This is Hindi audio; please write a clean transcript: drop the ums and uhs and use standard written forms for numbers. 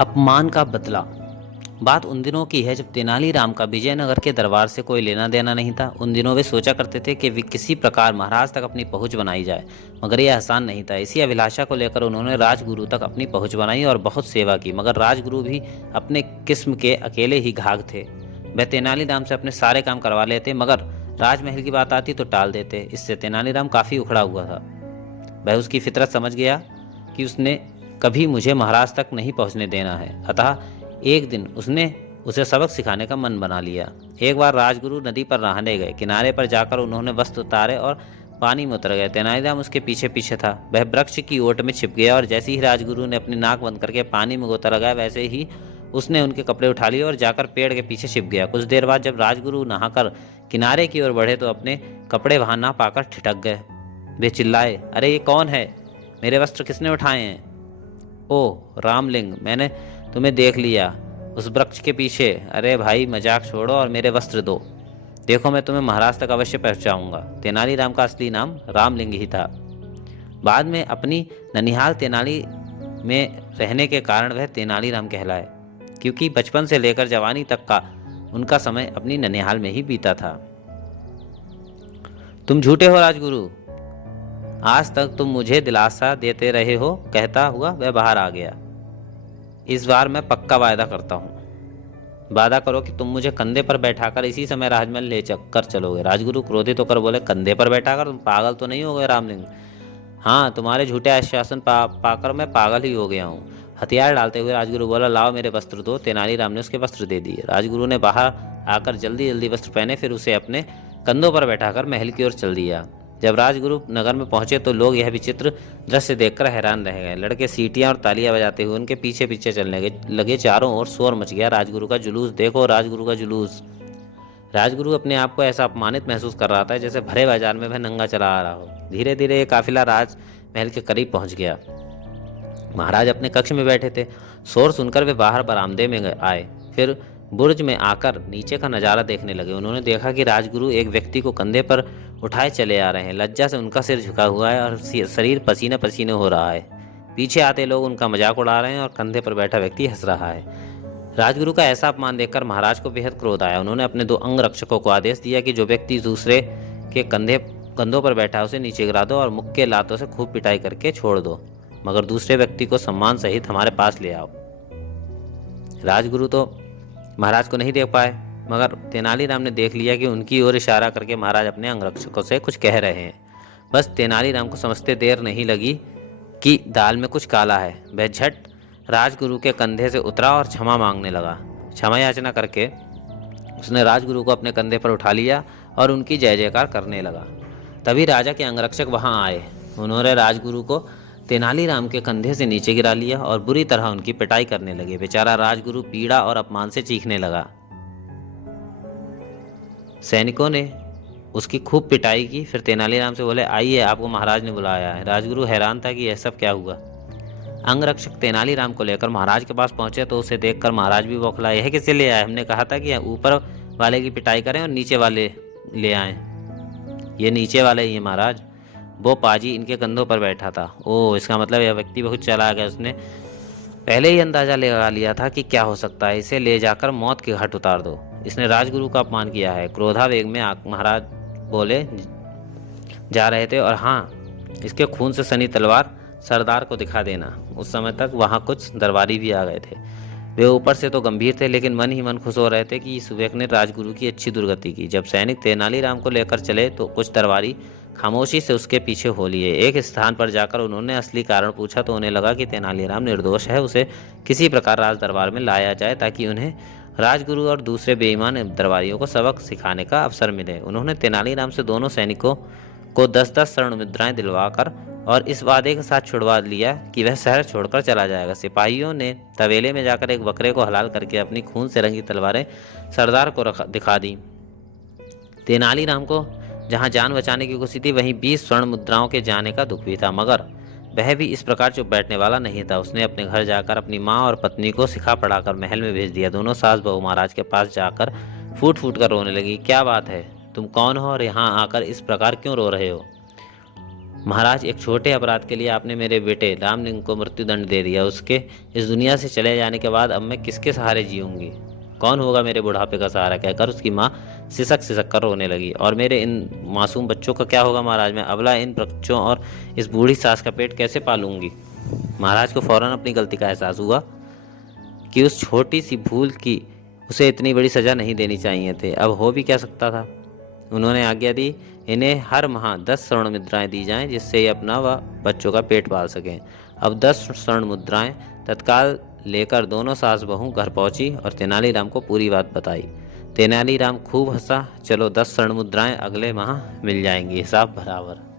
अपमान का बदला। बात उन दिनों की है जब तेनालीराम का विजयनगर के दरबार से कोई लेना देना नहीं था। उन दिनों वे सोचा करते थे कि वे किसी प्रकार महाराज तक अपनी पहुंच बनाई जाए, मगर यह आसान नहीं था। इसी अभिलाषा को लेकर उन्होंने राजगुरु तक अपनी पहुंच बनाई और बहुत सेवा की, मगर राजगुरु भी अपने किस्म के अकेले ही घाघ थे। वह तेनालीराम से अपने सारे काम करवा लेते, मगर राजमहल की बात आती तो टाल देते। इससे तेनालीराम काफी उखड़ा हुआ था। वह उसकी फितरत समझ गया कि उसने कभी मुझे महाराज तक नहीं पहुंचने देना है। अतः एक दिन उसने उसे सबक सिखाने का मन बना लिया। एक बार राजगुरु नदी पर नहाने गए। किनारे पर जाकर उन्होंने वस्त्र उतारे और पानी में उतर गए। तेनालीराम उसके पीछे पीछे था। वह वृक्ष की ओट में छिप गया और जैसे ही राजगुरु ने अपनी नाक बंद करके पानी में गोता लगाया, वैसे ही उसने उनके कपड़े उठा लिए और जाकर पेड़ के पीछे छिप गया। कुछ देर बाद जब राजगुरु नहाकर किनारे की ओर बढ़े तो अपने कपड़े वहां ना पाकर ठिठक गए। वे चिल्लाए, अरे ये कौन है? मेरे वस्त्र किसने उठाए हैं? ओह रामलिंग, मैंने तुम्हें देख लिया उस वृक्ष के पीछे। अरे भाई मजाक छोड़ो और मेरे वस्त्र दो। देखो मैं तुम्हें महाराज तक अवश्य पहुंचाऊंगा। तेनालीराम का असली नाम रामलिंग ही था। बाद में अपनी ननिहाल तेनाली में रहने के कारण वह तेनालीराम कहलाए, क्योंकि बचपन से लेकर जवानी तक का उनका समय अपनी ननिहाल में ही बीता था। तुम झूठे हो राजगुरु, आज तक तुम मुझे दिलासा देते रहे हो, कहता हुआ वह बाहर आ गया। इस बार मैं पक्का वायदा करता हूँ। वादा करो कि तुम मुझे कंधे पर बैठाकर इसी समय राजमहल ले कर चलोगे। राजगुरु क्रोधित होकर बोले, कंधे पर बैठाकर? तुम पागल तो नहीं हो गए रामलिंग? हाँ, तुम्हारे झूठे आश्वासन पाकर मैं पागल ही हो गया हूँ। हथियार डालते हुए राजगुरु बोला, लाओ मेरे वस्त्र दो। तेनालीराम ने उसके वस्त्र दे दिए। राजगुरु ने बाहर आकर जल्दी जल्दी वस्त्र पहने, फिर उसे अपने कंधों पर बैठाकर महल की ओर चल दिया। जब राजगुरु नगर में पहुंचे तो लोग यह विचित्र दृश्य देखकर हैरान रह गए। लड़के सीटियां और तालियां बजाते हुए उनके पीछे पीछे चलने लगे। चारों ओर शोर मच गया, राजगुरु का जुलूस देखो, राजगुरु का जुलूस। राजगुरु अपने आप को ऐसा अपमानित महसूस कर रहा था जैसे भरे बाजार में वह नंगा चला आ रहा हो। धीरे धीरे ये काफिला राजमहल के करीब पहुंच गया। महाराज अपने कक्ष में बैठे थे। शोर सुनकर वे बाहर बरामदे में आए, फिर बुर्ज में आकर नीचे का नजारा देखने लगे। उन्होंने देखा कि राजगुरु एक व्यक्ति को कंधे पर उठाए चले आ रहे हैं। लज्जा से उनका सिर झुका हुआ है और शरीर पसीने पसीने हो रहा है। पीछे आते लोग उनका मजाक उड़ा रहे हैं और कंधे पर बैठा व्यक्ति हंस रहा है। राजगुरु का ऐसा अपमान देखकर महाराज को बेहद क्रोध आया। उन्होंने अपने 2 अंगरक्षकों को आदेश दिया कि जो व्यक्ति दूसरे के कंधों पर बैठा है उसे नीचे गिरा दो और मुक्के लातों से खूब पिटाई करके छोड़ दो, मगर दूसरे व्यक्ति को सम्मान सहित हमारे पास ले आओ। राजगुरु तो महाराज को नहीं देख पाए, मगर तेनालीराम ने देख लिया कि उनकी ओर इशारा करके महाराज अपने अंगरक्षकों से कुछ कह रहे हैं। बस तेनालीराम को समझते देर नहीं लगी कि दाल में कुछ काला है। वह झट राजगुरु के कंधे से उतरा और क्षमा मांगने लगा। क्षमा याचना करके उसने राजगुरु को अपने कंधे पर उठा लिया और उनकी जय जयकार करने लगा। तभी राजा के अंगरक्षक वहां आए। उन्होंने राजगुरु को तेनालीराम के कंधे से नीचे गिरा लिया और बुरी तरह उनकी पिटाई करने लगे। बेचारा राजगुरु पीड़ा और अपमान से चीखने लगा। सैनिकों ने उसकी खूब पिटाई की। फिर तेनालीराम से बोले, आइए, आपको महाराज ने बुलाया है। राजगुरु हैरान था कि यह सब क्या हुआ। अंगरक्षक तेनालीराम को लेकर महाराज के पास पहुंचे तो उसे देखकर महाराज भी बौखला। यह किसे ले आए? हमने कहा था कि ऊपर वाले की पिटाई करें और नीचे वाले ले आए। ये नीचे वाले ही है महाराज, वो पाजी इनके कंधों पर बैठा था। ओह, इसका मतलब यह व्यक्ति बहुत चालाक है। उसने पहले ही अंदाजा लगा लिया था कि क्या हो सकता है। इसे ले जाकर मौत के घाट उतार दो। इसने राजगुरु का अपमान किया है। क्रोधावेग में महाराज बोले जा रहे थे, और हाँ, इसके खून से सनी तलवार सरदार को दिखा देना। उस समय तक वहाँ कुछ दरबारी भी आ गए थे। वे ऊपर से तो गंभीर थे, लेकिन मन ही मन खुश हो रहे थे कि इस युवक ने राजगुरु की अच्छी दुर्गति की। जब सैनिक तेनालीराम को लेकर चले तो कुछ दरबारी खामोशी से उसके पीछे हो लिए। एक स्थान पर जाकर उन्होंने असली कारण पूछा तो उन्हें लगा कि तेनालीराम निर्दोष है। उसे किसी प्रकार राज दरबार में लाया जाए ताकि उन्हें राजगुरु और दूसरे बेईमान दरबारियों को सबक सिखाने का अवसर मिले। उन्होंने तेनालीराम से दोनों सैनिकों को 10-10 स्वर्ण मुद्राएं दिलवाकर और इस वादे के साथ छुड़वा लिया कि वह शहर छोड़कर चला जाएगा। सिपाहियों ने तवेले में जाकर एक बकरे को हलाल करके अपनी खून से रंगी तलवारें सरदार को दिखा दी। तेनालीराम को जहां जान बचाने की खुशी थी, वहीं 20 स्वर्ण मुद्राओं के जाने का दुख भी था, मगर वह भी इस प्रकार चुप बैठने वाला नहीं था। उसने अपने घर जाकर अपनी माँ और पत्नी को सिखा पढ़ाकर महल में भेज दिया। दोनों सास बहू महाराज के पास जाकर फूट फूट कर रोने लगी। क्या बात है? तुम कौन हो और यहाँ आकर इस प्रकार क्यों रो रहे हो? महाराज, एक छोटे अपराध के लिए आपने मेरे बेटे रामलिंग को मृत्युदंड दे दिया। उसके इस दुनिया से चले जाने के बाद अब मैं किसके सहारे जीऊंगी? कौन होगा मेरे बुढ़ापे का सहारा? कहकर उसकी माँ सिसक सिसक कर रोने लगी। और मेरे इन मासूम बच्चों का क्या होगा महाराज? मैं अबला इन बच्चों और इस बूढ़ी सास का पेट कैसे पालूंगी? महाराज को फौरन अपनी गलती का एहसास हुआ कि उस छोटी सी भूल की उसे इतनी बड़ी सजा नहीं देनी चाहिए थे। अब हो भी क्या सकता था। उन्होंने आज्ञा दी, इन्हें हर माह 10 स्वर्ण मुद्राएं दी जाएं, जिससे ये अपना व बच्चों का पेट पाल सकें। अब 10 स्वर्ण मुद्राएं तत्काल लेकर दोनों सास बहू घर पहुंची और तेनालीराम को पूरी बात बताई। तेनालीराम खूब हंसा। चलो 10 स्वर्ण मुद्राएं अगले माह मिल जाएंगी, हिसाब बराबर।